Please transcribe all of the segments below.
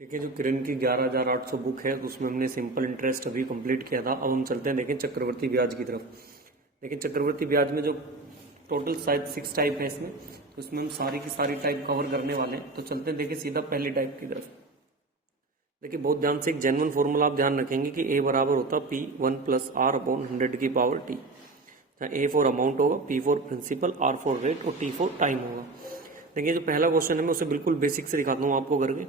देखिए जो किरण की 11,800 बुक है तो उसमें हमने सिंपल इंटरेस्ट अभी कंप्लीट किया था। अब हम चलते हैं देखें चक्रवर्ती ब्याज की तरफ। लेकिन चक्रवर्ती ब्याज में जो टोटल शायद 6 टाइप है इसमें, तो इसमें हम सारी की सारी टाइप कवर करने वाले हैं। तो चलते हैं देखिए सीधा पहली टाइप की तरफ। देखिए बहुत ध्यान से एक जेन्युइन फॉर्मूला आप ध्यान रखेंगे कि ए बराबर होता P1 + R/100 की power T. A for amount होगा, P for principal, R for rate और T फॉर टाइम होगा। देखिए जो पहला क्वेश्चन है मैं उसे बिल्कुल बेसिक से दिखाता हूँ आपको करके।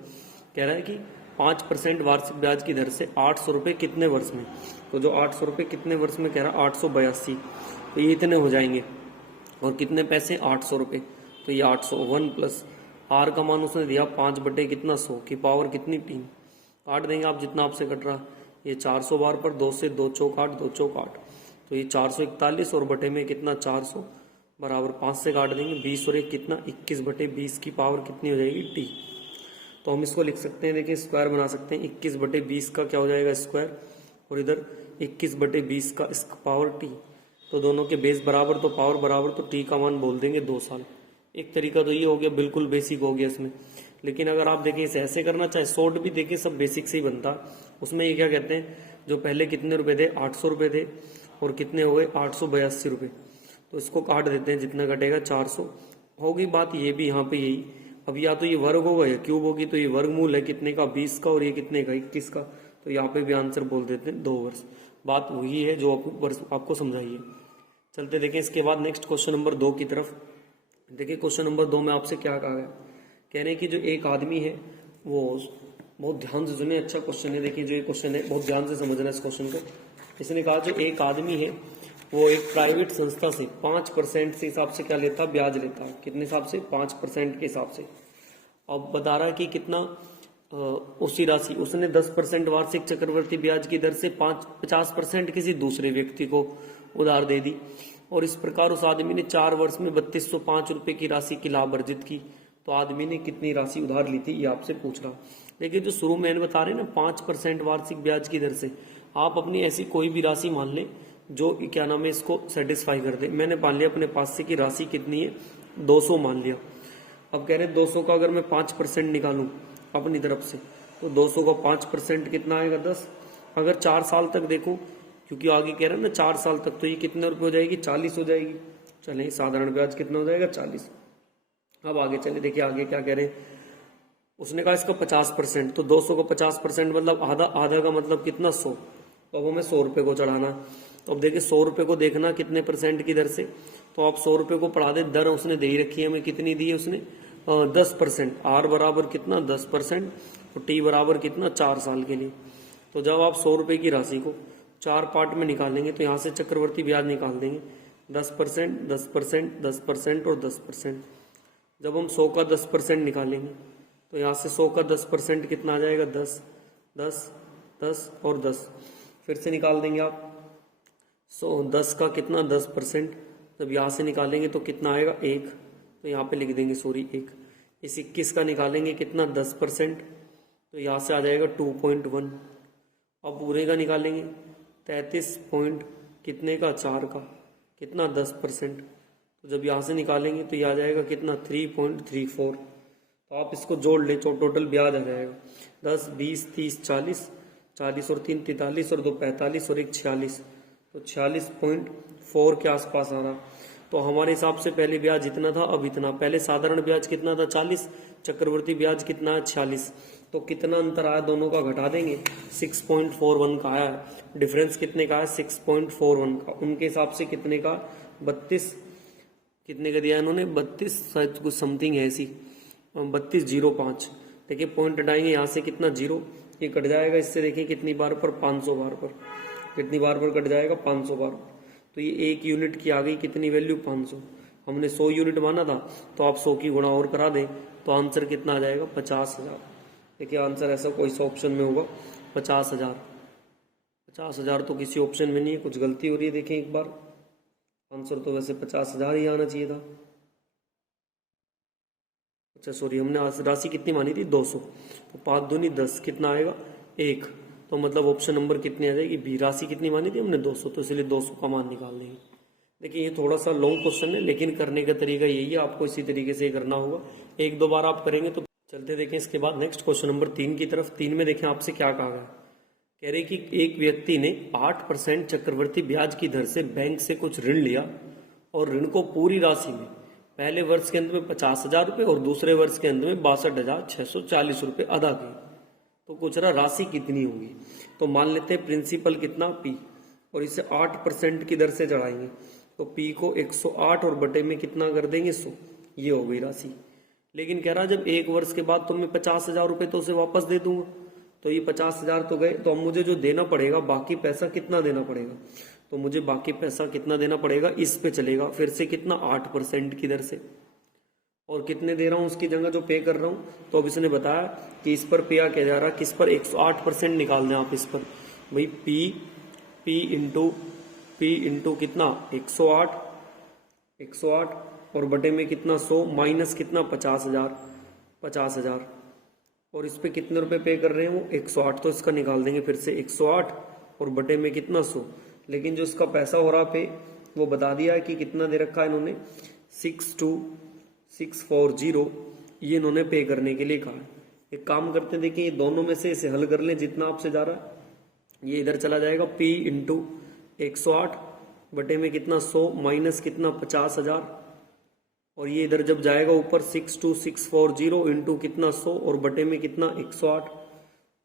कह रहा है कि 5% वार्षिक ब्याज की दर से 800 रुपये कितने वर्ष में। तो जो 800 रुपये कितने वर्ष में कह रहा है 882, तो ये इतने हो जाएंगे। और कितने पैसे 800 रुपये, तो ये 800 1 + R का मान उसने दिया 5 बटे कितना 100 की पावर कितनी 3। काट देंगे आप जितना आपसे कट रहा, ये 400 बार पर 2 से 2 चौक 8, 2 चौक 8, तो ये 441 और बटे में कितना 400 बराबर 5 से काट देंगे 20 और एक कितना 21 बटे 20 की पावर कितनी हो जाएगी टी। तो हम इसको लिख सकते हैं, देखिए स्क्वायर बना सकते हैं। 21 बटे 20 का क्या हो जाएगा स्क्वायर, और इधर 21 बटे 20 का इसका पावर टी। तो दोनों के बेस बराबर तो पावर बराबर, तो टी का मान बोल देंगे 2 साल। एक तरीका तो ये हो गया, बिल्कुल बेसिक हो गया इसमें। लेकिन अगर आप देखिए इसे ऐसे करना चाहे शॉर्ट भी देखिए सब बेसिक से ही बनता। उसमें ये क्या कहते हैं, जो पहले कितने रुपए थे 800 रुपये थे और कितने हो गए 882 रुपये, तो इसको काट देते हैं, जितना कटेगा 400 होगी। बात ये भी यहाँ पे यही, अब या तो ये वर्ग होगा या क्यूब होगी, तो ये वर्गमूल है कितने का 20 का और ये कितने का 21 का, तो यहाँ पे भी आंसर बोल देते हैं 2 वर्ष। बात वही है जो आपको समझाइए। चलते देखें इसके बाद नेक्स्ट क्वेश्चन नंबर 2 की तरफ। देखिए क्वेश्चन नंबर 2 में आपसे क्या कहा गया, कह रहे हैं कि जो एक आदमी है वो, बहुत ध्यान से सुने, अच्छा क्वेश्चन है। देखिए जो ये क्वेश्चन है बहुत ध्यान से समझना इस क्वेश्चन को। इसने कहा जो एक आदमी है वो एक प्राइवेट संस्था से 5% से हिसाब से क्या लेता, ब्याज लेता है। कितने हिसाब से 5% के हिसाब से। अब बता रहा है कि कितना उसी राशि उसने 10% वार्षिक चक्रवर्ती ब्याज की दर से 50% किसी दूसरे व्यक्ति को उधार दे दी, और इस प्रकार उस आदमी ने 4 वर्ष में 3205 रुपए की राशि की लाभ अर्जित की। तो आदमी ने कितनी राशि उधार ली थी ये आपसे पूछ रहा। देखिए जो शुरू में बता रहे हैं ना 5% वार्षिक ब्याज की दर से, आप अपनी ऐसी कोई भी राशि मान लें जो क्या नाम है इसको सेटिस्फाई कर दे। मैंने मान लिया अपने पास से की राशि कितनी है 200 मान लिया। अब कह रहे 200 का अगर मैं 5% निकालूं अपनी तरफ से, तो 200 का 5% कितना आएगा 10। अगर 4 साल तक देखो, क्योंकि आगे कह रहे हैं ना 4 साल तक, तो ये कितने रुपए हो जाएगी 40 हो जाएगी। चले साधारण ब्याज कितना हो जाएगा 40। अब आगे चले देखिए आगे क्या कह रहे हैं, उसने कहा इसका 50%, तो 200 का 50% मतलब आधा, आधा का मतलब कितना 100। तो अब हमें 100 रुपये को चढ़ाना। तो अब देखिए 100 रुपये को देखना कितने परसेंट की दर से, तो आप 100 रुपये को पढ़ा दे। दर उसने दे ही रखी है हमें, कितनी दी है उसने 10%। आर बराबर कितना 10%, और टी बराबर कितना 4 साल के लिए। तो जब आप 100 रुपये की राशि को 4 पार्ट में निकालेंगे तो यहाँ से चक्रवर्ती ब्याज निकाल देंगे 10%, 10%, 10% और 10%। जब हम 100 का 10% निकालेंगे तो यहाँ से 100 का 10% कितना आ जाएगा 10, 10, 10 और 10। फिर से निकाल देंगे आप 10 का कितना 10%, जब यहाँ से निकालेंगे तो कितना आएगा 1, तो यहाँ पे लिख देंगे सॉरी 1। इस 21 का निकालेंगे कितना 10%, तो यहाँ से आ जाएगा 2.1। अब पूरे का निकालेंगे 33 पॉइंट कितने का 4 का कितना 10%, तो जब यहाँ से निकालेंगे तो ये आ जाएगा कितना 3.34। तो आप इसको जोड़ ले तो टोटल ब्याज आ जाएगा 10, 20, 30, 40, 40 और 3 43 और 2 45 और 1 46, तो 46.4 के आसपास आ रहा। तो हमारे हिसाब से पहले ब्याज इतना था, अब इतना। पहले साधारण ब्याज कितना था 40, चक्रवर्ती ब्याज कितना है 46। तो कितना अंतर आया दोनों का घटा देंगे, 6.41 का आया। डिफरेंस कितने का है 6.41 का। उनके हिसाब से कितने का 32, कितने का दिया इन्होंने 32 शायद कुछ समथिंग है ऐसी 3205। देखिए पॉइंट हटाएंगे यहाँ से कितना 0, ये कट जाएगा इससे। देखिए कितनी बार पर 500 बार पर, कितनी बार पर कट जाएगा 500 बार। तो ये 1 यूनिट की आ गई कितनी वैल्यू 500। हमने 100 यूनिट माना था, तो आप 100 की गुणा और करा दें तो आंसर कितना आ जाएगा 50,000। देखिए आंसर ऐसा कोई सा ऑप्शन में होगा 50,000। 50,000 तो किसी ऑप्शन में नहीं है, कुछ गलती हो रही है। देखें एक बार, आंसर तो वैसे 50,000 ही आना चाहिए था। अच्छा सॉरी, हमने राशि कितनी मानी थी 200, तो 5 दूनी 10 कितना आएगा 1। तो मतलब ऑप्शन नंबर कितनी आ जाएगी बी। राशि कितनी मानी थी हमने 200, तो इसलिए 200 का मान निकाल देंगे। देखिए ये थोड़ा सा लॉन्ग क्वेश्चन है, लेकिन करने का तरीका यही है, आपको इसी तरीके से करना होगा। 1-2 बार आप करेंगे तो चलते देखें इसके बाद नेक्स्ट क्वेश्चन नंबर 3 की तरफ। 3 में देखें आपसे क्या कहा गया। कह रहे कि एक व्यक्ति ने 8% चक्रवृद्धि ब्याज की दर से बैंक से कुछ ऋण लिया और ऋण को पूरी राशि में पहले वर्ष के अंत में 50,000 रुपये और दूसरे वर्ष के अंत में 62,640 रुपये अदा किए, तो कुछ राशि कितनी होगी। तो मान लेते हैं प्रिंसिपल कितना P, और इसे 8% की दर से चढ़ाएंगे, तो P को 108 और बटे में कितना कर देंगे 100, ये हो गई राशि। लेकिन कह रहा जब एक वर्ष के बाद तो मैं 50,000 रुपये तो उसे वापस दे दूंगा, तो ये 50,000 तो गए, तो अब मुझे जो देना पड़ेगा बाकी पैसा कितना देना पड़ेगा, तो मुझे बाकी पैसा कितना देना पड़ेगा, इस पे चलेगा फिर से कितना 8% की दर से, और कितने दे रहा हूं उसकी जगह जो पे कर रहा हूं। तो अब इसने बताया कि इस पर पे क्या जा रहा है, किस पर 108% निकाल दें आप इस पर, भाई P इंटू कितना 108 और बटे में कितना 100 माइनस कितना 50,000 और इस पे कितने रुपए पे कर रहे हैं वो 108, तो इसका निकाल देंगे फिर से 108 और बटे में कितना 100। लेकिन जो इसका पैसा हो रहा पे वो बता दिया है कि कितना दे रखा है इन्होंने 62,640, ये इन्होंने पे करने के लिए कहा है। एक काम करते देखिए ये दोनों में से इसे हल कर लें, जितना आपसे जा रहा है ये इधर चला जाएगा, P इंटू 108 बटे में कितना 100 माइनस कितना 50,000, और ये इधर जब जाएगा ऊपर 62,640 इंटू कितना 100 और बटे में कितना 108,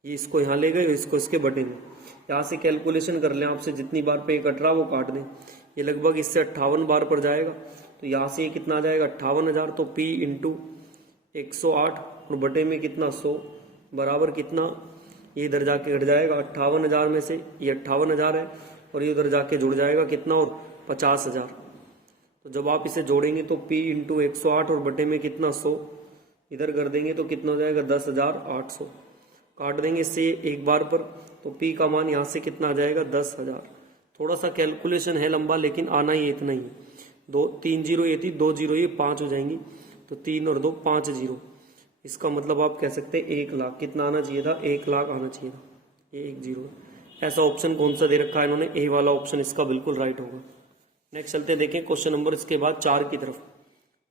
ये इसको यहाँ ले गए, इसको इसके बटे में, यहाँ से कैलकुलेशन कर लें आपसे, जितनी बार पे कट रहा वो काट दें, ये लगभग इससे 58 बार पर जाएगा, तो यहाँ से ये कितना आ जाएगा 58,000, तो P इंटू 108 और बटे में कितना 100 बराबर कितना, ये इधर जाके घट जाएगा 58,000 में से ये 58,000 है, और ये उधर जाके जुड़ जाएगा कितना और 50,000। तो जब आप इसे जोड़ेंगे तो P इंटू 108 और बटे में कितना 100 इधर कर देंगे तो कितना हो जाएगा 10,800, काट देंगे इससे एक बार पर, तो P का मान यहाँ से कितना आ जाएगा 10,000। थोड़ा सा कैलकुलेशन है लंबा, लेकिन आना ही इतना ही, 3 जीरो ये थी, 2 जीरो ये 5 हो जाएंगी, तो 3 और 2 5 जीरो, इसका मतलब आप कह सकते हैं 1 लाख कितना आना चाहिए था, 1 लाख आना चाहिए था, ये 1 जीरो। ऐसा ऑप्शन कौन सा दे रखा है इन्होंने, ए वाला ऑप्शन इसका बिल्कुल राइट होगा। नेक्स्ट चलते देखें क्वेश्चन नंबर इसके बाद 4 की तरफ।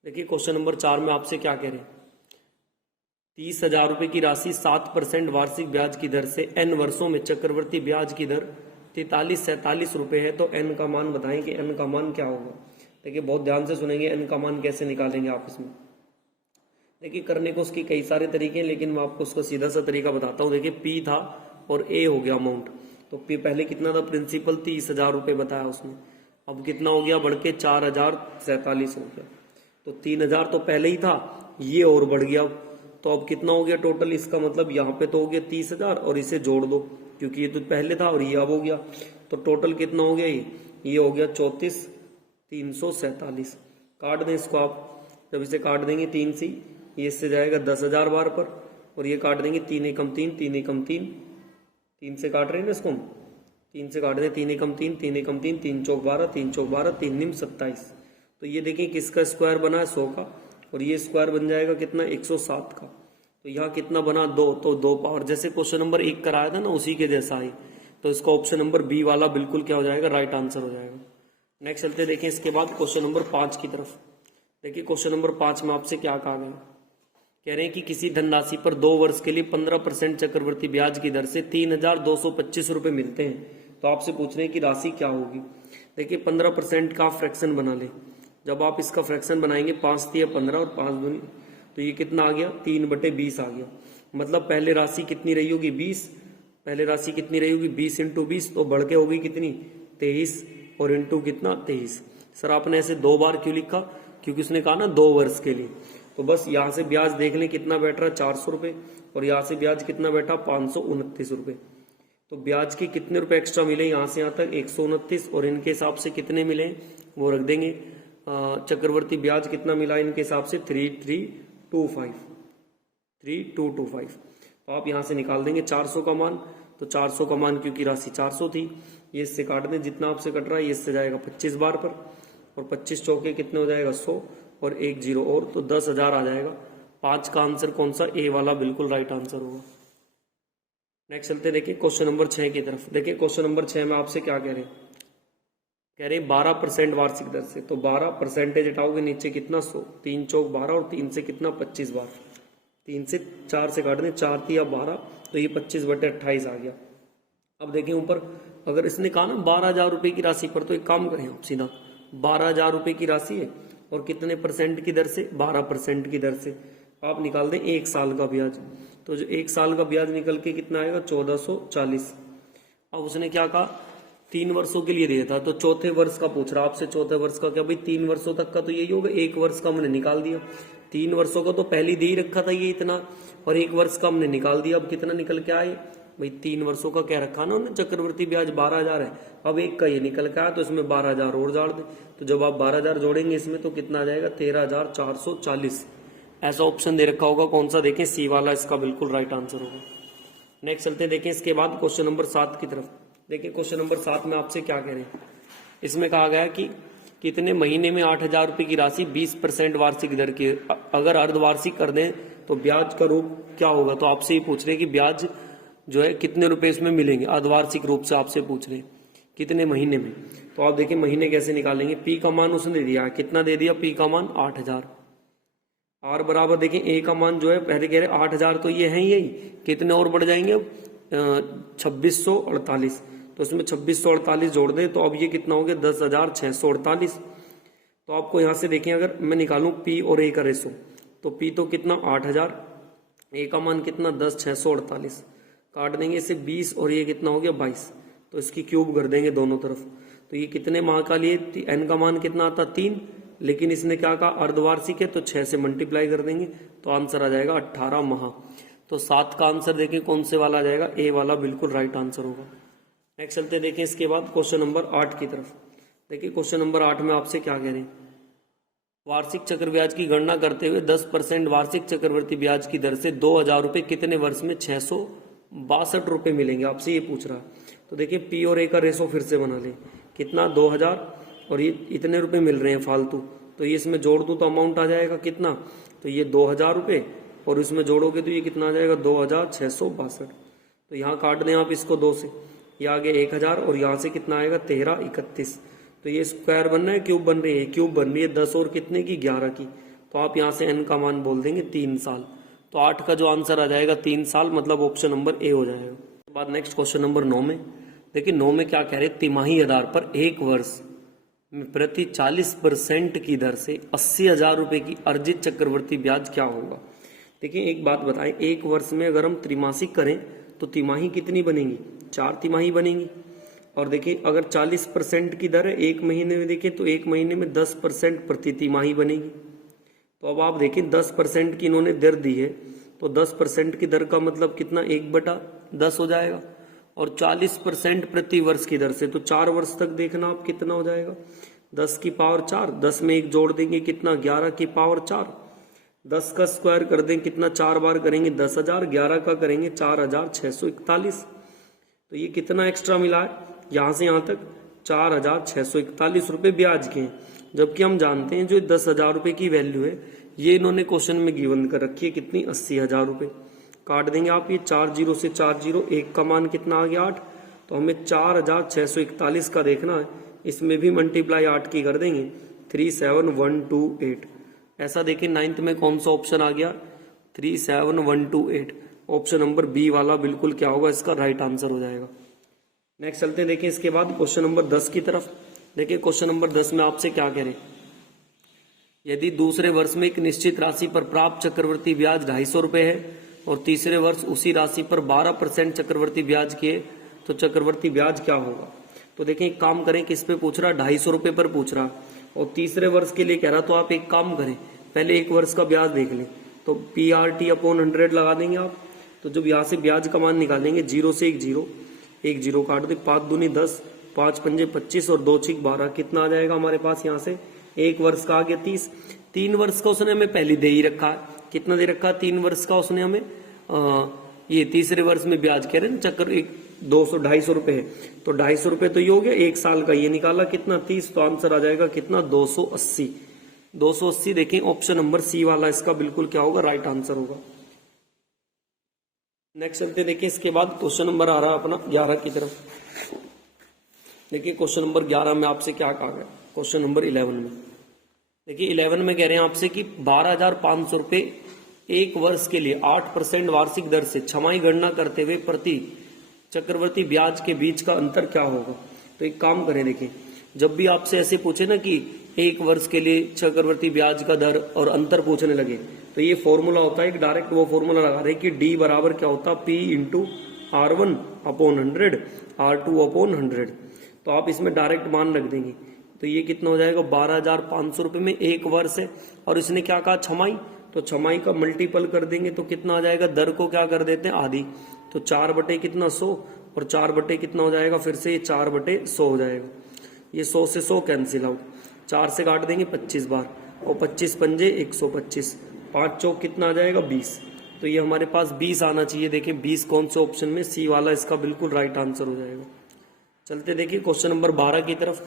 देखिए क्वेश्चन नंबर 4 में आपसे क्या कह रहे हैं, 30,000 रुपए की राशि 7% वार्षिक ब्याज की दर से n वर्षों में चक्रवृद्धि ब्याज की दर 43-47 रुपए है, तो n का मान बताएं कि n का मान क्या होगा। देखिए बहुत ध्यान से सुनेंगे, n का मान कैसे निकालेंगे आप इसमें। देखिए करने को उसकी कई सारे तरीके हैं, लेकिन मैं आपको उसका सीधा सा तरीका बताता हूँ। देखिए P था और A हो गया अमाउंट, तो P पहले कितना था, प्रिंसिपल 30,000 रुपये बताया उसमें, अब कितना हो गया बढ़ के 4,047 हो गया, तो 3,000 तो पहले ही था, ये और बढ़ गया, तो अब कितना हो गया टोटल, इसका मतलब यहाँ पे तो हो गया 30,000 और इसे जोड़ दो क्योंकि ये तो पहले था और ये अब हो गया, तो टोटल कितना हो गया, ये हो गया 34,347। काट दें इसको आप, जब इसे काट देंगे 3 से ये इससे जाएगा 10,000 बार पर, और ये काट देंगे 3 एकम 3 3 एकम 3 3 से काट रहे हैं ना इसको हम, 3 से काट दें 3 एकम 3 3 एकम 3 3 चौक 12 3 चौक 12 3 निम 27। तो ये देखिए किसका स्क्वायर बना है 100 का, और ये स्क्वायर बन जाएगा कितना 107 का, तो यहाँ कितना बना 2, तो 2 पावर, जैसे क्वेश्चन नंबर 1 कराया था ना उसी के जैसा ही, तो इसका ऑप्शन नंबर बी वाला बिल्कुल क्या हो जाएगा, राइट आंसर हो जाएगा। नेक्स्ट चलते देखें इसके बाद क्वेश्चन नंबर 5 की तरफ। देखिए क्वेश्चन नंबर 5 में आपसे क्या कहा गया, कह रहे हैं कि किसी धनराशि पर 2 वर्ष के लिए 15% चक्रवृद्धि ब्याज की दर से 3,225 रुपए मिलते हैं, तो आपसे पूछ रहे हैं कि राशि क्या होगी। देखिए 15% का फ्रैक्शन बना ले, जब आप इसका फ्रैक्शन बनाएंगे 5 3 15 और 5 दूनी, तो ये कितना आ गया 3/20 आ गया, मतलब पहले राशि कितनी रही होगी 20, पहले राशि कितनी रही होगी 20 इंटू 20, तो बढ़ के होगी कितनी 23 और इंटू कितना 23। सर आपने ऐसे 2 बार क्यों लिखा, क्योंकि उसने कहा ना 2 वर्ष के लिए, तो बस यहाँ से ब्याज देख लें कितना बैठ रहा है 400 रुपये, और यहाँ से ब्याज कितना बैठा 529 रुपये, तो ब्याज के कितने रुपए एक्स्ट्रा मिले यहाँ से यहाँ तक 129, और इनके हिसाब से कितने मिले वो रख देंगे। चक्रवर्ती ब्याज कितना मिला इनके हिसाब से 3225, तो आप यहाँ से निकाल देंगे 400 का मान, तो 400 का मान क्योंकि राशि 400 थी, ये इससे काट दें जितना आपसे कट रहा है, ये इससे जाएगा 25 बार पर, और 25 चौके कितने हो जाएगा 100 और 1 जीरो और, तो 10,000 आ जाएगा। 5 का आंसर कौन सा, ए वाला बिल्कुल राइट आंसर होगा। नेक्स्ट चलते देखिए क्वेश्चन नंबर 6 की तरफ। देखिए क्वेश्चन नंबर 6 में आपसे क्या कह रहे हैं, कह रहे हैं 12% वार्षिक दर से, तो 12% हटाओगे नीचे कितना 100, 3 चौक 12 और 3 से कितना 25 बार, 3 से 4 से काट दें, 4 3 12, तो ये 25/28 आ गया। अब देखें ऊपर, अगर इसने कहा ना 12,000 रुपए की राशि पर, तो एक काम करें आप सीधा, 12,000 रुपए की राशि है और कितने % की दर से, 12% की दर से आप निकाल दें 1 साल का ब्याज। तो जो 1 साल का ब्याज निकल के कितना आएगा, 1440। अब उसने क्या कहा, 3 वर्षों के लिए दिया था, तो चौथे वर्ष का पूछ रहा आपसे, चौथे वर्ष का क्या भाई 3 वर्षों तक का तो यही होगा, 1 वर्ष का हमने निकाल दिया, 3 वर्षों का तो पहले दे ही रखा था ये इतना, और 1 वर्ष का हमने निकाल दिया। अब कितना निकल के आए भाई, 3 वर्षों का क्या रखा ना उन्होंने, चक्रवर्ती ब्याज 12,000 है, अब 1 का ये निकल के आया, तो इसमें 12,000 और जोड़ दे, तो जब आप 12,000 जोड़ेंगे इसमें तो कितना आ जाएगा, 13,440। ऐसा ऑप्शन दे रखा होगा, कौन सा देखें, सी वाला इसका बिल्कुल राइट आंसर होगा। नेक्स्ट चलते हैं, देखें इसके बाद क्वेश्चन नंबर 7 की तरफ। देखिए क्वेश्चन नंबर 7 में आपसे क्या कह रहे हैं, इसमें कहा गया कि कितने महीने में 8,000 रुपए की राशि 20% वार्षिक दर की, अगर अर्धवार्षिक कर दें तो ब्याज का रूप क्या होगा। तो आपसे ये पूछ रहे हैं कि ब्याज जो है कितने रुपए इसमें मिलेंगे, अर्धवार्षिक रूप से आपसे पूछ रहे हैं कितने महीने में। तो आप देखिए महीने कैसे निकालेंगे, पी का मान उसने दे दिया, कितना दे दिया, पी का मान 8,000, आर बराबर देखिए ए का मान जो है पहले कह रहे 8,000, तो ये है यही, कितने और बढ़ जाएंगे अब 2648, तो इसमें 2648 जोड़ दें तो अब ये कितना हो गया 10,648। तो आपको यहां से देखें, अगर मैं निकालूं पी और ए का रेशो, तो पी तो कितना 8,000, ए का मान कितना 10,648, काट देंगे इसे 20 और ये कितना हो गया 22, तो इसकी क्यूब कर देंगे दोनों तरफ। तो ये कितने माह का लिए, एन का मान कितना आता 3, लेकिन इसने क्या कहा अर्धवार्षिक है, तो 6 से मल्टीप्लाई कर देंगे, तो आंसर आ जाएगा 18 माह। तो 7 का आंसर देखें कौन से वाला आ जाएगा, ए वाला बिल्कुल राइट आंसर होगा। नेक्स्ट चलते देखें इसके बाद क्वेश्चन नंबर 8 की तरफ। देखिए क्वेश्चन नंबर 8 में आपसे क्या कह रहे हैं, वार्षिक चक्र ब्याज की गणना करते हुए 10% वार्षिक चक्रवर्ती ब्याज की दर से 2,000 रुपए कितने वर्ष में 662 रुपए मिलेंगे, आपसे ये पूछ रहा है। तो देखिए पी और ए का रेशो फिर से बना लें, कितना 2,000 और ये इतने रुपए मिल रहे हैं फालतू, तो ये इसमें जोड़ दूं तो अमाउंट आ जाएगा कितना, तो ये 2,000 रुपए और इसमें जोड़ोगे तो ये कितना आ जाएगा 2,662। तो यहाँ काट दें आप इसको 2 से, ये आगे 1,000 और यहाँ से कितना आएगा 1331। तो ये स्क्वायर बन रहा है, क्यूब बन रही है, क्यूब बन रही है 10 और कितने की 11 की, तो आप यहाँ से एन का मान बोल देंगे 3 साल। तो 8 का जो आंसर आ जाएगा 3 साल, मतलब ऑप्शन नंबर ए हो जाएगा। उसके बाद नेक्स्ट क्वेश्चन नंबर 9 में देखिए, 9 में क्या कह रहे हैं, तिमाही आधार पर 1 वर्ष में प्रति 40% की दर से 80,000 रुपए की अर्जित चक्रवर्ती ब्याज क्या होगा। देखिए एक बात बताएं, 1 वर्ष में अगर हम त्रिमासिक करें तो तिमाही कितनी बनेगी, 4 तिमाही बनेंगी। और देखिए अगर 40% की दर है 1 महीने में, देखें तो 1 महीने में 10% प्रति तिमाही बनेगी। तो अब आप देखें 10% की इन्होंने दर दी है, तो 10% की दर का मतलब कितना 1/10 हो जाएगा, और 40% प्रति वर्ष की दर से, तो 4 वर्ष तक देखना आप कितना हो जाएगा 10 की पावर 4, 10 में 1 जोड़ देंगे कितना 11 की पावर 4, 10 का स्क्वायर कर दें कितना 4 बार करेंगे 10,000, 11 का करेंगे 4,641। तो ये कितना एक्स्ट्रा मिला है, यहां से यहां तक 4,641 रुपए ब्याज के हैं, जबकि हम जानते हैं जो 10,000 रुपए की वैल्यू है ये इन्होंने क्वेश्चन में गिवन कर रखी है कितनी 80,000 रुपए। काट देंगे आप, ये 4 0 से 4 0, 1 का मान कितना आ गया 8, तो हमें 4,641 का देखना है, इसमें भी मल्टीप्लाई 8 की कर देंगे 37128। ऐसा देखें 9th में कौन सा ऑप्शन आ गया 37128, ऑप्शन नंबर बी वाला बिल्कुल क्या होगा इसका राइट आंसर हो जाएगा। नेक्स्ट चलते हैं, देखिए इसके बाद क्वेश्चन नंबर 10 की तरफ। देखिए क्वेश्चन नंबर 10 में आपसे क्या कह रहे हैं, यदि दूसरे वर्ष में एक निश्चित राशि पर प्राप्त चक्रवर्ती ब्याज 250 रुपए है और तीसरे वर्ष उसी राशि पर 12% चक्रवर्ती ब्याज किए, तो चक्रवर्ती ब्याज क्या होगा। तो देखिए एक काम करें, किस पे पूछ रहा 250 रुपए पर पूछ रहा और तीसरे वर्ष के लिए कह रहा, तो आप एक काम करें पहले 1 वर्ष का ब्याज देख लें, तो PRT/100 लगा देंगे आप। तो जब यहाँ से ब्याज का मान निकालेंगे 0 से 1 0 काट दे, 5 दूनी 10, 5 पंजे 25 और 2 6 12, कितना आ जाएगा हमारे पास यहाँ से 1 वर्ष का आ गया 30। 3 वर्ष का उसने हमें पहले दे ही रखा है, कितना दे रखा है 3 वर्ष का उसने हमें, ये तीसरे वर्ष में ब्याज कह रहे हैं चक्र 250 रुपए है, तो 250 रुपए तो ये हो गया 1 साल का, ये निकाला कितना 30, तो आंसर आ जाएगा कितना 280। 280 देखें ऑप्शन नंबर सी वाला इसका बिल्कुल क्या होगा राइट आंसर होगा। नेक्स्ट चलते देखिए, इसके बाद क्वेश्चन नंबर आ रहा है अपना 11 की तरफ। देखिए क्वेश्चन नंबर 11 में आपसे क्या कहा गया, क्वेश्चन नंबर 11 में देखिए 11 में कह रहे हैं आपसे कि 12,500 रुपए एक वर्ष के लिए 8% वार्षिक दर से छमाही गणना करते हुए प्रति चक्रवर्ती ब्याज के बीच का अंतर क्या होगा। तो एक काम करें, देखिए जब भी आपसे ऐसे पूछे ना कि एक वर्ष के लिए चक्रवर्ती ब्याज का दर और अंतर पूछने लगे, तो ये फॉर्मूला होता है एक डायरेक्ट वो फॉर्मूला लगा रहे कि डी बराबर क्या होता है, P into R1 upon 100 R2 upon 100। तो आप इसमें डायरेक्ट मान रख देंगे, तो ये कितना हो जाएगा 12,500 रुपए में एक वर्ष है। और इसने क्या कहा छमाही, तो छमाही का मल्टीपल कर देंगे तो कितना आ जाएगा, दर को क्या कर देते हैं आधी, तो 4 बटे कितना 100 और 4 बटे कितना हो जाएगा, फिर से ये 4 बटे 100 हो जाएगा। ये 100 से 100 कैंसिल आउट, 4 से काट देंगे 25 बार और 25 पंजे 125, 5 चौक कितना आ जाएगा 20। तो ये हमारे पास 20 आना चाहिए। देखिए 20 कौन से ऑप्शन में, सी वाला इसका बिल्कुल राइट आंसर हो जाएगा। चलते देखिए क्वेश्चन नंबर 12 की तरफ।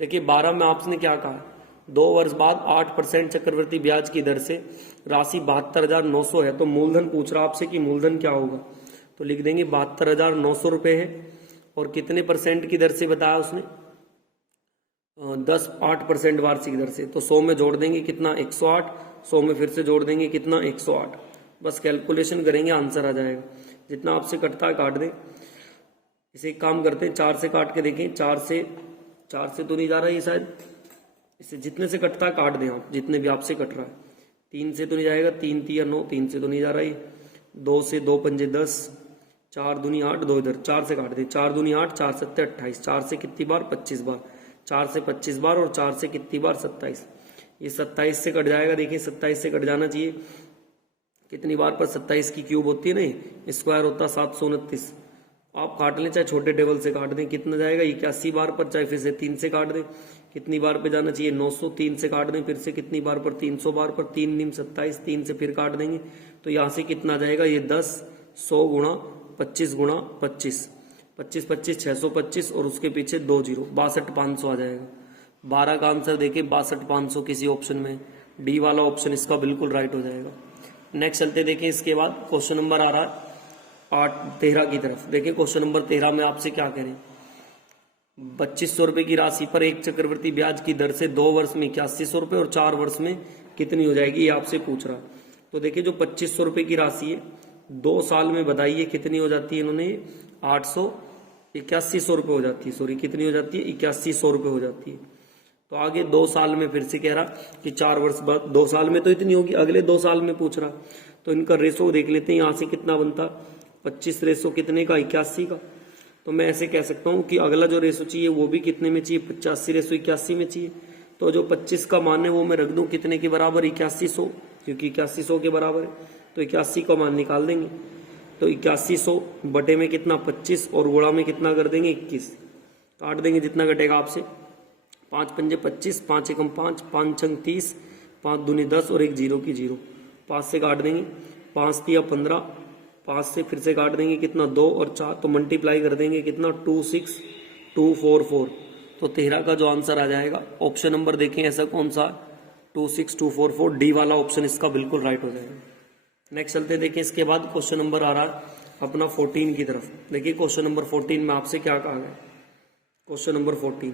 देखिए 12 में आपने क्या कहा, 2 वर्ष बाद 8% चक्रवृद्धि ब्याज की दर से राशि 72,900 है। तो मूलधन पूछ रहा आपसे कि मूलधन क्या होगा, तो लिख देंगे 72,900 रुपए है। और कितने परसेंट की दर से बताया उसने, 8% वार्षिक दर से। तो 100 में जोड़ देंगे कितना 108, 100 में फिर से जोड़ देंगे कितना 108। बस कैलकुलेशन करेंगे आंसर आ जाएगा। जितना आपसे कटता है काट दें। इसे एक काम करते हैं, 4 से काट के देखें, 4 से तो नहीं जा रहा है ये शायद, इसे जितने से कटता है काट दें आप, जितने भी आपसे कट रहा है। 3 से तो नहीं जाएगा, 3 तिया 9, 3 से तो नहीं जा रहा है। 2 से 2 पंजे 10, 4 दूनी 8, 2 इधर 4 से काट दे, 4 दूनी 8, 4 सत्ते 28, 4 से कितनी बार 25 बार, 4 से 25 बार और 4 से कितनी बार 27। ये 27 से कट जाएगा। देखिए 27 से कट जाना चाहिए, कितनी बार पर 27 की क्यूब होती है नहीं, स्क्वायर होता 729। आप काट लें, चाहे छोटे टेबल से काट दें, कितना जाएगा 81 बार पर, चाहे फिर से 3 से काट दें, कितनी बार पे जाना चाहिए 900, 3 से काट दें, फिर से कितनी बार पर 300 बार पर, 3 निम 27, 3 से फिर काट देंगे। तो यहाँ से कितना जाएगा, ये 10, 100 गुणा 25 गुणा 25, 25 25 625 और उसके पीछे 2 जीरो, 62,500 आ जाएगा। 12 का आंसर देखिए 62,500 किसी ऑप्शन में, डी वाला ऑप्शन इसका बिल्कुल राइट हो जाएगा। नेक्स्ट चलते देखिए, इसके बाद क्वेश्चन नंबर आ रहा है 13 की तरफ। देखिए क्वेश्चन नंबर 13 में आपसे क्या करें, 2500 रुपए की राशि पर एक चक्रवृद्धि ब्याज की दर से 2 वर्ष में 8100 रुपए और 4 वर्ष में कितनी हो जाएगी, ये आपसे पूछ रहा। तो देखिए जो 2500 रुपए की राशि है 2 साल में बताइए कितनी हो जाती है, इन्होंने 8100 रुपए हो जाती है, सॉरी कितनी हो जाती है 8100 रुपए हो जाती है। तो आगे 2 साल में फिर से कह रहा कि 4 वर्ष बाद, 2 साल में तो इतनी होगी, अगले 2 साल में पूछ रहा। तो इनका रेशो देख लेते हैं, यहां से कितना बनता, 25 रेशो कितने का 81 का। तो मैं ऐसे कह सकता हूं कि अगला जो रेशो चाहिए वो भी कितने में चाहिए, 85 रेशो 81 में चाहिए। तो जो 25 का मान है वो मैं रख दूं कितने के बराबर, 8100, क्योंकि 8100 के बराबर है। तो 81 का मान निकाल देंगे, तो 8100 बटे में कितना 25 और गुणा में कितना कर देंगे 21, काट देंगे जितना घटेगा आपसे, 5 पंजे 25, 5 एकम 5, 5 छंग 30, 5 दूनी 10 और 1 जीरो की 0, 5 से काट देंगे, 5 तिया 15, 5 से फिर से काट देंगे कितना 2 और 4, तो मल्टीप्लाई कर देंगे कितना 26244। तो 13 का जो आंसर आ जाएगा, ऑप्शन नंबर देखें ऐसा कौन सा 26244, डी वाला ऑप्शन इसका बिल्कुल राइट हो जाएगा। नेक्स्ट चलते देखें, इसके बाद क्वेश्चन नंबर आ रहा है अपना 14 की तरफ। देखिए क्वेश्चन नंबर 14 में आपसे क्या कहा गया, क्वेश्चन नंबर 14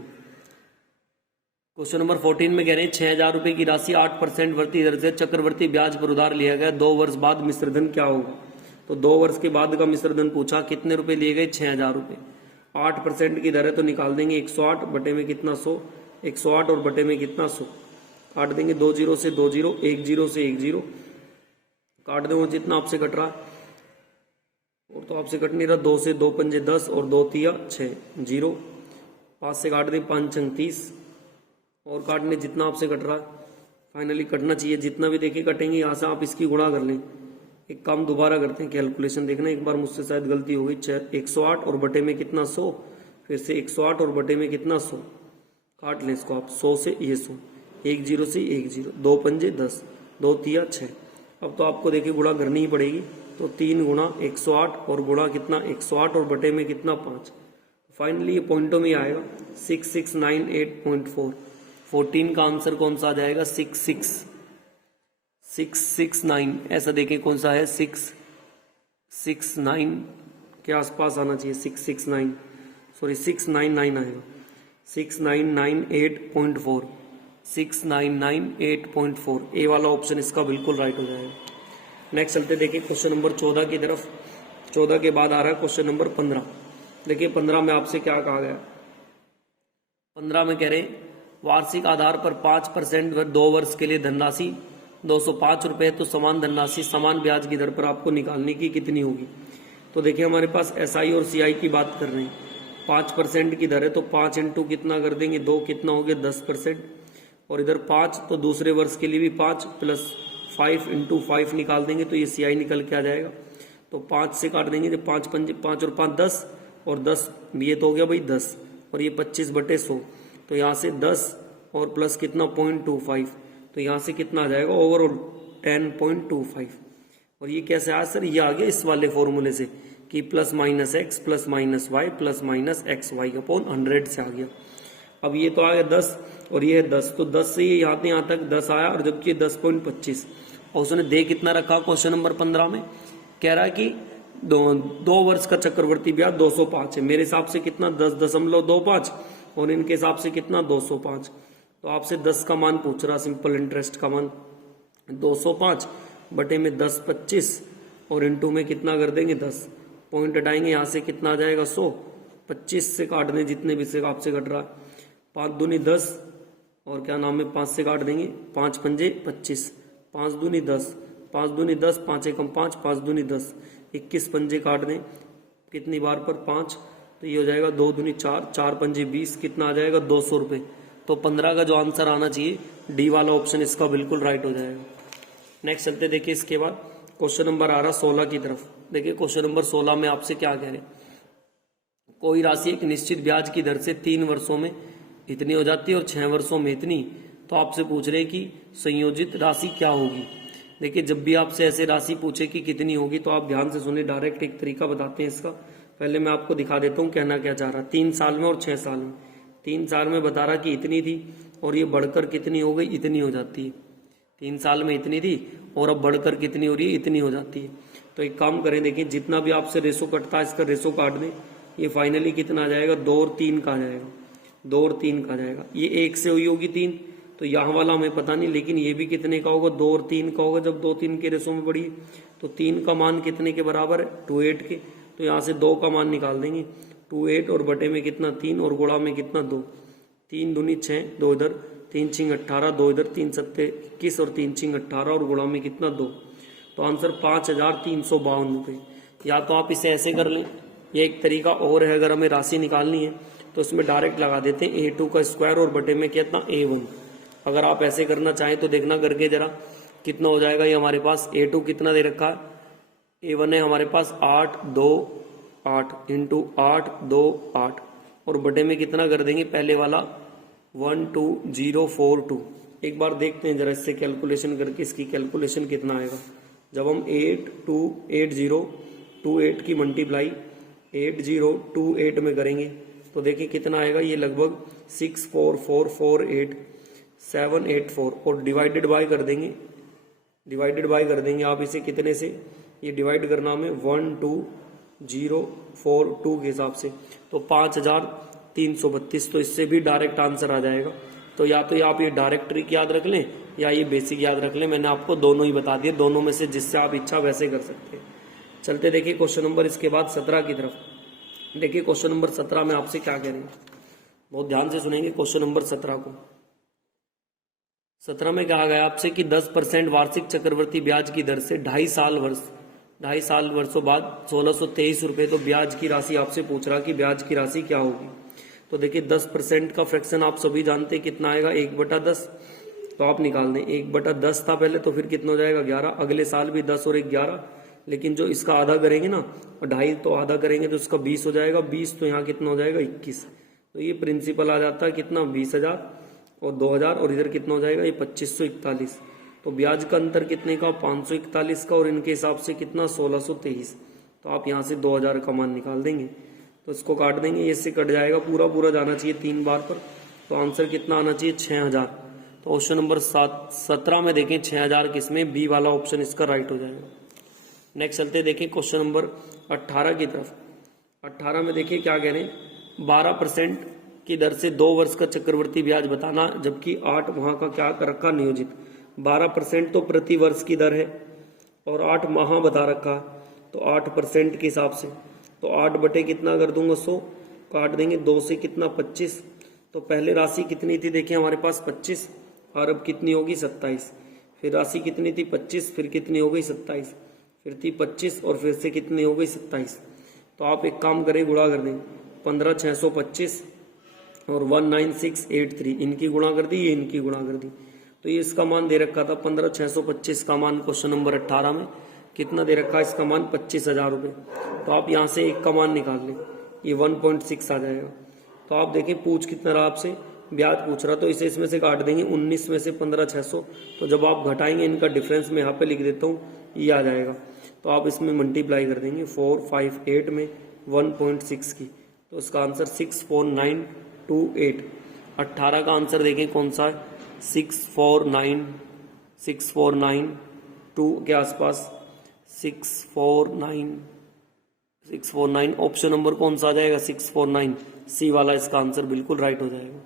में कह रहे हैं 6,000 रुपए की राशि 8% वर्ती दर से चक्रवर्ती ब्याज पर उधार लिया गया, 2 वर्ष बाद मिश्रधन क्या होगा। तो 2 वर्ष के बाद का मिश्रधन पूछा, कितने रुपए लिए गए 6,000 रुपए, 8% की दर है तो निकाल देंगे 108 बटे में कितना 100, 108 और बटे में कितना 100, काट देंगे 2 जीरो से 2 जीरो, 1 जीरो से 1 जीरो, काट दो जितना आपसे कट रहा, और तो आपसे कट नहीं रहा, 2 से 2 पंजे 10 और 2 तिया 6 जीरो, 5 से काट दें 5 छंग 30 और काटने जितना आपसे कट रहा, फाइनली कटना चाहिए जितना भी देखे कटेंगे। यहाँ से आप इसकी गुणा कर लें। एक काम दोबारा करते हैं, कैलकुलेशन देखना, एक बार मुझसे शायद गलती हो गई, 108 और बटे में कितना 100, फिर से 108 और बटे में कितना 100, काट लें इसको आप, 100 से ये 100, 1 जीरो से 1 जीरो, 2 पंजे 10, 2 तिया 6। अब तो आपको देखिए गुणा करनी ही पड़ेगी, तो 3 गुणा 108 और गुणा कितना 108 और बटे में कितना 5, फाइनली ये पॉइंटों में आएगा 6698.4। 14 का आंसर कौन सा आ जाएगा, 669, ऐसा देखिए कौन सा है, 669 के आसपास आना चाहिए, 669 सॉरी 699 आएगा, 6998.4, 6998.4, ए वाला ऑप्शन इसका बिल्कुल राइट हो जाएगा। नेक्स्ट चलते देखिए क्वेश्चन नंबर 14 की तरफ। 14 के बाद आ रहा है क्वेश्चन नंबर 15। देखिए 15 में आपसे क्या कहा गया। 15 में कह रहे वार्षिक आधार पर 5% 2 वर्ष के लिए धनराशि 205 रुपए, तो समान धनराशि समान ब्याज की दर पर आपको निकालने की कितनी होगी। तो देखिए हमारे पास SI और CI की बात कर रहे हैं। 5% की दर है तो 5 इंटू कितना कर देंगे 2, कितना हो गया 10%, और इधर 5 तो दूसरे वर्ष के लिए भी 5 प्लस 5 इंटू 5 निकाल देंगे तो ये CI निकल के आ जाएगा। तो 5 से काट देंगे, जब 5 और 5 10, और 10 ये तो हो गया भाई 10, और ये 25/100, तो यहाँ से 10 और प्लस कितना 0.25, तो यहाँ से कितना आ जाएगा ओवरऑल 10.25। और ये कैसे आया सर, ये आ गया इस वाले फॉर्मूले से कि plus minus x plus minus y plus minus x y upon 100 से आ गया। अब ये तो आ गया 10 और ये है 10, तो 10 से ये यहाँ तक 10 आया, और जबकि 10.25, और उसने दे कितना रखा क्वेश्चन नंबर 15 में, कह रहा है कि 2 वर्ष का चक्रवर्ती ब्याज 205 है। मेरे हिसाब से कितना 10.25, और इनके हिसाब से कितना 205। तो आपसे 10 का मान पूछ रहा, सिंपल इंटरेस्ट का मान 205 बटे में 10 25, और इनटू में कितना कर देंगे 10, पॉइंट हटाएंगे, यहाँ से कितना आ जाएगा 100, 25 से काट दें जितने भी से आपसे कट रहा है, 5 दूनी 10, और क्या नाम है 5 से काट देंगे, 5 पंजे 25, 5 दूनी 10, 5 दूनी 10, 5 एकम 5, 5 दूनी 10, 21 पंजे काट दें कितनी बार पर 5, तो ये हो जाएगा 2 दूनी 4, 4 पंजे 20, कितना आ जाएगा 200 रुपये। तो 15 का जो आंसर आना चाहिए डी वाला ऑप्शन इसका बिल्कुल राइट हो जाएगा। नेक्स्ट चलते देखिए, इसके बाद क्वेश्चन नंबर आ रहा 16 की तरफ। देखिए क्वेश्चन नंबर 16 में आपसे क्या कह रहे, कोई राशि एक निश्चित ब्याज की दर से 3 वर्षों में इतनी हो जाती है और 6 वर्षों में इतनी, तो आपसे पूछ रहे कि संयोजित राशि क्या होगी। देखिए जब भी आपसे ऐसे राशि पूछे कि कितनी होगी तो आप ध्यान से सुने, डायरेक्ट एक तरीका बताते हैं इसका। पहले मैं आपको दिखा देता हूँ कहना क्या चाह रहा। 3 साल में और 6 साल में, 3 साल में बता रहा कि इतनी थी और ये बढ़कर कितनी हो गई, इतनी हो जाती है। 3 साल में इतनी थी और अब बढ़कर कितनी हो रही है, इतनी हो जाती है। तो एक काम करें, देखिए जितना भी आपसे रेशो कटता है इसका रेशो काट दें, ये फाइनली कितना आ जाएगा 2 और 3 का आ जाएगा, 2 और 3 का आ जाएगा। ये 1 से हुई होगी 3, तो यहाँ वाला हमें पता नहीं, लेकिन ये भी कितने का होगा 2 और 3 का होगा। जब 2 3 के रेशो में बढ़ी तो 3 का मान कितने के बराबर है 28 के, तो यहाँ से 2 का मान निकाल देंगे, 28 और बटे में कितना 3 और गुणा में कितना 2, 3 दूनी 6, 2 इधर, 3 छिंग 18, 2 इधर, 3 सत्ते 21 और 3 छिंग 18 और गुणा में कितना 2, तो आंसर 5352 रुपये। या तो आप इसे ऐसे कर लें, ये एक तरीका और है, अगर हमें राशि निकालनी है तो इसमें डायरेक्ट लगा देते हैं A2 का स्क्वायर और बटे में कितना A1। अगर आप ऐसे करना चाहें तो देखना करके जरा कितना हो जाएगा। ये हमारे पास A2 कितना दे रखा है, A1 है हमारे पास 8 2 8 इंटू 8 2 8, और बटे में कितना कर देंगे पहले वाला 12042। एक बार देखते हैं जरा इससे कैलकुलेशन करके इसकी कैलकुलेशन कितना आएगा। जब हम 828028 की मल्टीप्लाई 8028 में करेंगे तो देखिए कितना आएगा, ये लगभग 6444784, और डिवाइडेड बाय कर देंगे, डिवाइडेड बाय कर देंगे आप इसे कितने से, ये डिवाइड करना हमें 12042 के हिसाब से, तो 5332, तो इससे भी डायरेक्ट आंसर आ जाएगा। तो या तो आप ये डायरेक्ट ट्रिक याद रख लें या ये बेसिक याद रख लें, मैंने आपको दोनों ही बता दिए, दोनों में से जिससे आप इच्छा वैसे कर सकते हैं। चलते देखिए क्वेश्चन नंबर इसके बाद 17 की तरफ। देखिए क्वेश्चन नंबर 17 में आपसे क्या कह रहे हैं, बहुत ध्यान से सुनेंगे क्वेश्चन नंबर 17 को। 17 में कहा गया आपसे कि 10% वार्षिक चक्रवर्ती ब्याज की दर से 2.5 साल वर्षों बाद 1623 रुपए, तो ब्याज की राशि आपसे पूछ रहा कि ब्याज की राशि क्या होगी। तो देखिए 10% का फ्रैक्शन आप सभी जानते हैं कितना आएगा 1/10, तो आप निकाल दें 1/10 था पहले, तो फिर कितना हो जाएगा 11, अगले साल भी 10 और 11, लेकिन जो इसका आधा करेंगे ना, 2.5 तो आधा करेंगे तो इसका 20 हो जाएगा, 20 तो यहाँ कितना हो जाएगा 21, तो ये प्रिंसिपल आ जाता है कितना 20,000 और 2,000, और इधर कितना हो जाएगा ये 2541, तो ब्याज का अंतर कितने का 541 का, और इनके हिसाब से कितना 1623, तो आप यहाँ से 2,000 का मान निकाल देंगे, तो इसको काट देंगे, ये से कट जाएगा, पूरा जाना चाहिए 3 बार पर, तो आंसर कितना आना चाहिए 6,000। तो ऑप्शन नंबर 17 में देखें 6,000 किसमें, बी वाला ऑप्शन इसका राइट हो जाएगा। नेक्स्ट चलते देखें क्वेश्चन नंबर 18 की तरफ। 18 में देखिए क्या कह रहे हैं, 12% की दर से 2 वर्ष का चक्रवर्ती ब्याज बताना, जबकि 8 वहां का क्या कर रखा नियोजित। 12% तो प्रति वर्ष की दर है, और 8 माह बता रखा है, तो 8% के हिसाब से, तो 8 बटे कितना कर दूंगा 100, काट देंगे 2 से कितना 25। तो पहले राशि कितनी थी देखिए हमारे पास 25, और अब कितनी होगी 27। फिर राशि कितनी थी 25, फिर कितनी हो गई 27, फिर थी 25 और फिर से कितनी हो गई 27। तो आप एक काम करें, गुणा कर दें 15,625 और 19683, इनकी गुणा कर दी, ये इनकी गुणा कर दी। तो ये इसका मान दे रखा था 15,625 का मान क्वेश्चन नंबर 18 में कितना दे रखा है, इसका मान 25,000 रुपये। तो आप यहाँ से एक का मान निकाल लें, ये 1.6 आ जाएगा। तो आप देखें पूछ कितना रहा आपसे, ब्याज पूछ रहा, तो इसे इसमें से काट देंगे 19 में से 15,600। तो जब आप घटाएंगे इनका डिफरेंस मैं यहाँ पे लिख देता हूँ, ये आ जाएगा। तो आप इसमें मल्टीप्लाई कर देंगे 458 में 1.6 की, तो इसका आंसर 64928। 18 का आंसर देखें कौन सा है, 649 के आसपास, 649 ऑप्शन नंबर कौन सा आ जाएगा 649, सी वाला इसका आंसर बिल्कुल राइट हो जाएगा।